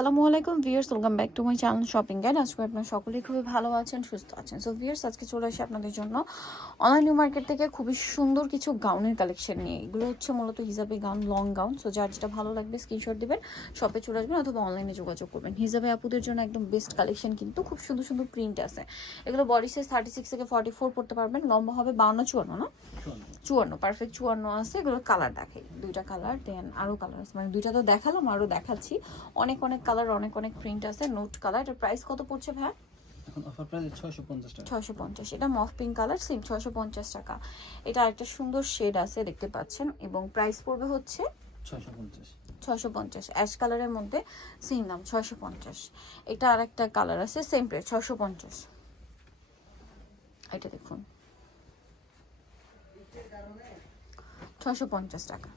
আসসালামু আলাইকুম viewers welcome back to my channel shopping guide. আজকে আপনারা সকলেই খুবই ভালো আছেন সুস্থ আছেন। সো ভিয়ার্স আজকে চলে আসি আপনাদের জন্য অনলাইন নিউ মার্কেট থেকে খুবই সুন্দর কিছু গাউনের কালেকশন নিয়ে। এগুলো হচ্ছে মূলত হিসাবে গাউন লং গাউন সো যার যেটা ভালো লাগবে স্ক্রিনশট দিবেন শপে চলে আসবেন অথবা অনলাইনে যোগাযোগ করবেন। হিসাবে আপুদের জন্য একদম বেস্ট কালেকশন কিন্তু খুব সুন্দর সুন্দর প্রিন্ট আছে। এগুলো বডি সাইজ থার্টি সিক্স থেকে ফর্টি ফোর পড়তে পারবেন লম্বা হবে বাউন্ন চুয়ান্ন না? চুয়ান্ন। পারফেক্ট চুয়ান্ন আছে। এগুলো কালার দেখাই। দুইটা কালার দেন আরও কালার আছে। মানে দুইটা তো দেখালাম আরও দেখাচ্ছি। অনেক অনেক কালার অনেক অনেক প্রিন্ট আছে নোট কালার। এটার প্রাইস কত পড়ছে ভাই এখন অফার প্রাইস ছয়শো পঞ্চাশ টাকা। ছয়শো পঞ্চাশ। এটা মফ পিঙ্ক কালার সেম টাকা। এটা একটা সুন্দর শেড আছে দেখতে পাচ্ছেন। এবং প্রাইস পড়বে হচ্ছে পঞ্চাশ। ছয়শো পঞ্চাশ। অ্যাশ কালারের মধ্যে সেম দাম ছয়শো পঞ্চাশ। এটা আর একটা কালার আছে সেম প্রাইস ছয়শো পঞ্চাশ। এটা দেখুন। ছয়শো পঞ্চাশ টাকা।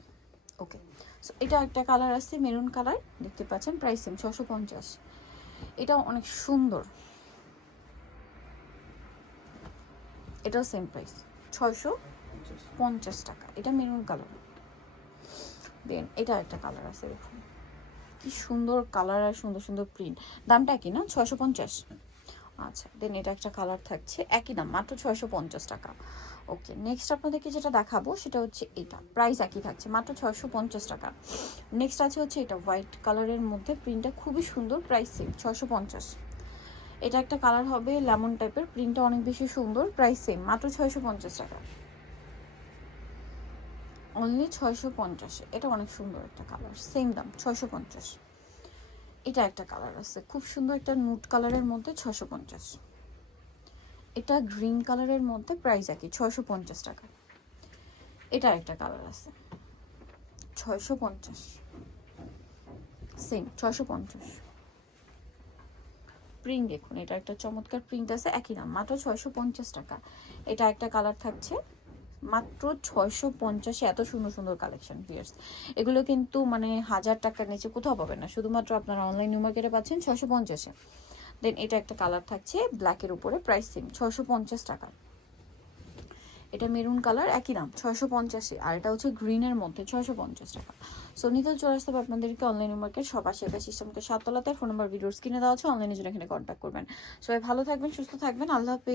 ওকে সো এটা একটা কালার আছে মেরুন কালার দেখতে পাচ্ছেন প্রাইস সেম ছশো পঞ্চাশ। এটা অনেক সুন্দর। এটাও সেম প্রাইস ছয়শো পঞ্চাশ টাকা। এটা মেরুন কালার দেন এটা একটা কালার আছে, দেখুন। কি সুন্দর কালার আর সুন্দর সুন্দর প্রিন্ট দামটা কি না? ছয়শো পঞ্চাশ। আচ্ছা দেন এটা একটা কালার থাকছে। একই দাম, মাত্র ছয়শো পঞ্চাশ টাকা। ওকে নেক্সট আপনাদেরকে যেটা দেখাবো সেটা হচ্ছে এটা। প্রাইস একই থাকছে, মাত্র ছয়শো পঞ্চাশ টাকা। নেক্সট আছে হচ্ছে এটা হোয়াইট কালারের মধ্যে প্রিন্টটা খুবই সুন্দর প্রাইস সেম ছয়শো পঞ্চাশ। এটা একটা কালার হবে লেমন টাইপের প্রিন্টটা অনেক বেশি সুন্দর প্রাইস সেম মাত্র ছয়শো পঞ্চাশ টাকা। অনলি ছয়শো পঞ্চাশ, এটা অনেক সুন্দর একটা কালার সেম দাম, ছয়শো পঞ্চাশ। এটা একটা কালার আছে। খুব সুন্দর একটা নুট কালারের মধ্যে ছশো পঞ্চাশ। এটা গ্রিন কালারের মধ্যে প্রাইস একই, ছয়শো পঞ্চাশ টাকা। এটা একটা কালার আছে। ছয়শো পঞ্চাশ। সেম ছয়শো পঞ্চাশ। প্রিন্ট দেখুন, এটা একটা চমৎকার প্রিন্ট আছে, একই দাম, মাত্র ছয়শো পঞ্চাশ টাকা। এটা একটা কালার থাকছে মাত্র ছয়শো পঞ্চাশে এত সুন্দর সুন্দর কালেকশন পিয়ার্স এগুলো কিন্তু মানে হাজার টাকার নিচে কোথাও পাবেন না। শুধুমাত্র আপনারা অনলাইন নিউ মার্কেটে পাচ্ছেন ছয়শো পঞ্চাশে। দেন এটা একটা কালার থাকছে ব্ল্যাকের উপরে প্রাইস সেম ছয়শো পঞ্চাশ টাকা। এটা মেরুন কালার একই দাম, ছয়শো পঞ্চাশে। আর এটা হচ্ছে গ্রিনের মধ্যে, ছয়শো পঞ্চাশ টাকা। সো নিতে চলে আসতে হবে আপনাদেরকে অনলাইন মার্কেট সব আশেপাশে সিস্টেমকে সাততলাতে ফোন নাম্বার ভিডিওর স্ক্রিনে দেওয়া আছে। অনলাইনে জন্য এখানে কন্ট্যাক্ট করবেন। সবাই ভালো থাকবেন, সুস্থ থাকবেন। আল্লাহ হাফেজ।